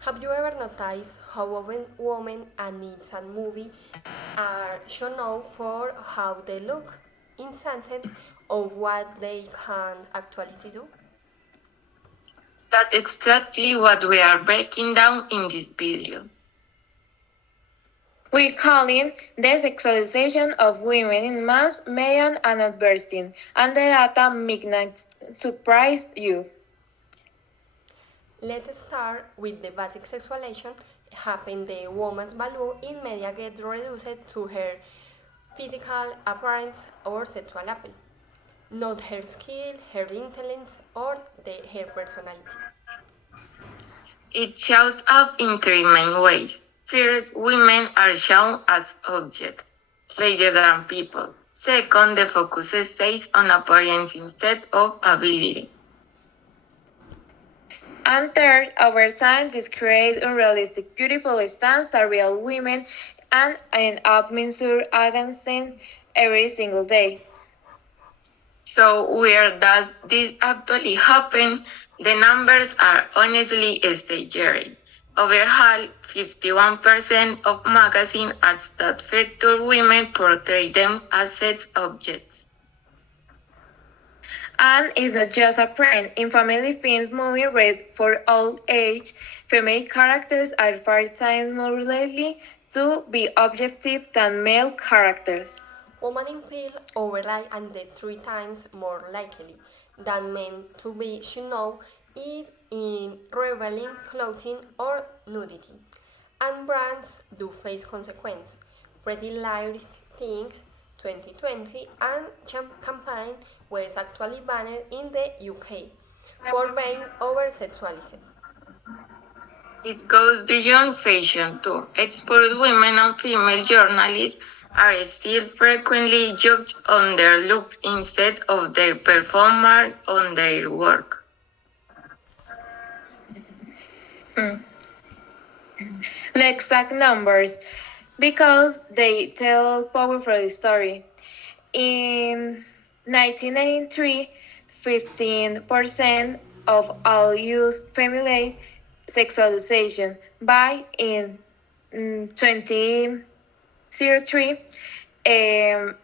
Have you ever noticed how often women and needs and movie are shown off for how they look, instead of what they can actually do? That's exactly what we are breaking down in this video. We're calling the sexualization of women in mass media and advertising, and the data may not surprise you. Let's start with the basic sexualization happen the woman's value in media gets reduced to her physical appearance or sexual appeal, not her skill, her intelligence, or her personality. It shows up in three main ways. First, women are shown as objects, rather than people. Second, the focus stays on appearance instead of ability. And third, over time, this creates unrealistic, beautiful standards that real women and end up measure against them every single day. So where does this actually happen? The numbers are honestly staggering. Overall, 51% of magazine ads that feature women portray them as sex objects. And it's not just a trend. In family films, movies read for all age, female characters are 5 times more likely to be objective than male characters. Women feel overly and dead 3 times more likely than men to be should know it in revealing clothing or nudity. And brands do face consequences. Pretty Liars Think 2020 and campaign was actually banned in the UK for being over sexualized. It goes beyond fashion too. Expert women and female journalists are still frequently judged on their looks instead of their performance on their work. The exact numbers, because they tell powerful story. In 1993, 15% of all used female sexualization. By in 2003,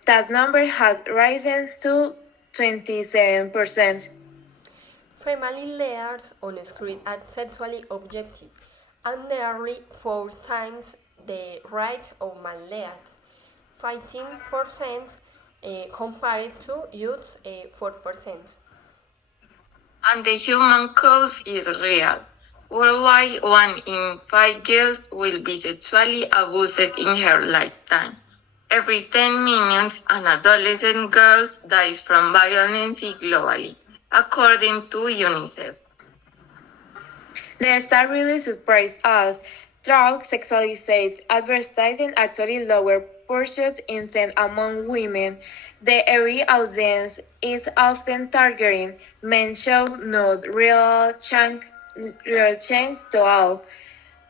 that number had risen to 27%. Family leaders on screen are sexually objective and nearly 4 times the rate of male leads, 15% compared to youths 4%. And the human cost is real. Worldwide, 1 in 5 girls will be sexually abused in her lifetime. Every 10 minutes, an adolescent girl dies from violence globally, according to UNICEF. The star really surprised us. Through sexualized advertising actually lower purchase intent among women. The area audience is often targeting men show not real change to all.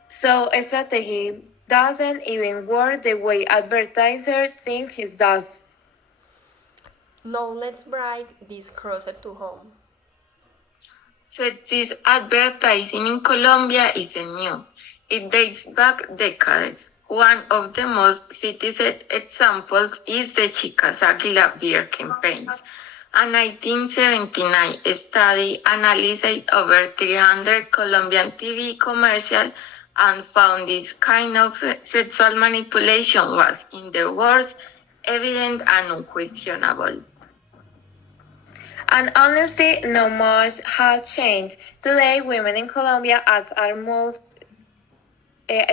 So strategy doesn't even work the way advertiser think it does. Now let's break this closer to home. Sexist advertising in Colombia isn't new. It dates back decades. One of the most cited examples is the Chicas Águila beer campaigns. A 1979 study analyzed over 300 Colombian TV commercials and found this kind of sexual manipulation was, in their words, evident and unquestionable. And honestly, not much has changed. Today, women in Colombia ads are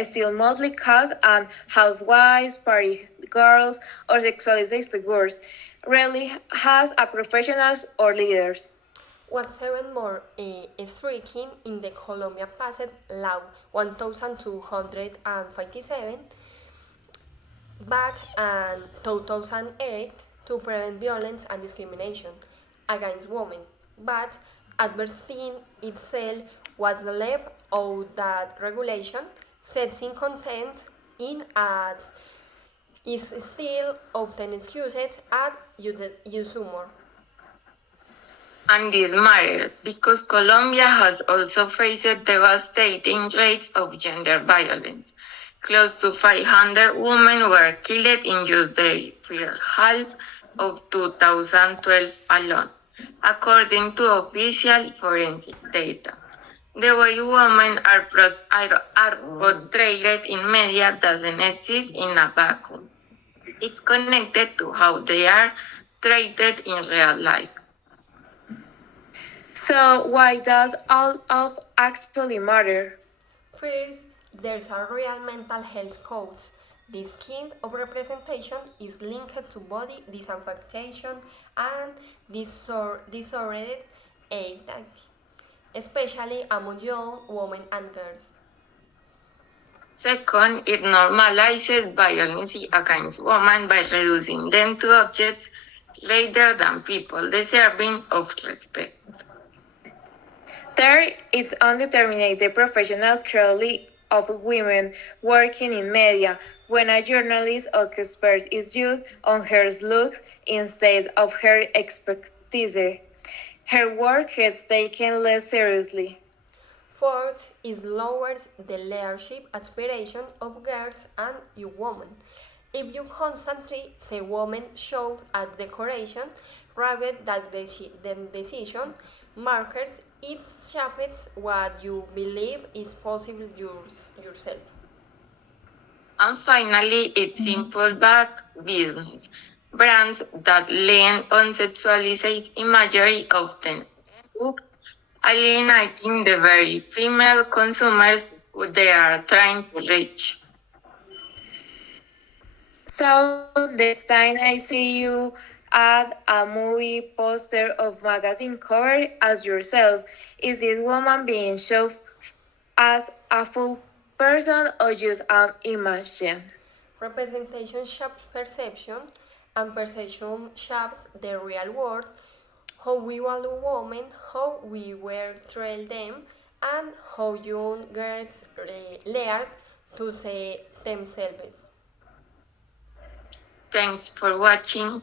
still mostly cast and housewives, party girls, or sexualized figures. Rarely has a professionals or leaders. What's even more striking in the Colombia passed law 1257 back in 2008 to prevent violence and discrimination against women, but advertising itself was left out that regulation, setting content in ads is still often excused at use humor. And this matters because Colombia has also faced devastating rates of gender violence. Close to 500 women were killed in just the first half of 2012 alone, according to official forensic data. The way women are portrayed in media doesn't exist in a vacuum. It's connected to how they are treated in real life. So, why does all of actually matter? First, there's a real mental health code. This kind of representation is linked to body disaffection and disordered identity, especially among young women and girls. Second, it normalizes violence against women by reducing them to objects rather than people deserving of respect. Third, it's undetermined the professional career of women working in media when a journalist or expert is used on her looks instead of her expertise. Her work gets taken less seriously. Fourth, it lowers the leadership aspiration of girls and young women. If you constantly see women show as decoration rather than decision markers, it shapes what you believe is possible yourself. And finally, it's simple but business. Brands that lean on sexualized imagery often end up alienating the very female consumers they are trying to reach. So next time I see you at a movie poster of magazine cover, ask yourself, is this woman being shown as a full person or just an image? Representation shapes perception, and perception shapes the real world. How we value women, how we were trained them, and how young girls learn to see themselves. Thanks for watching.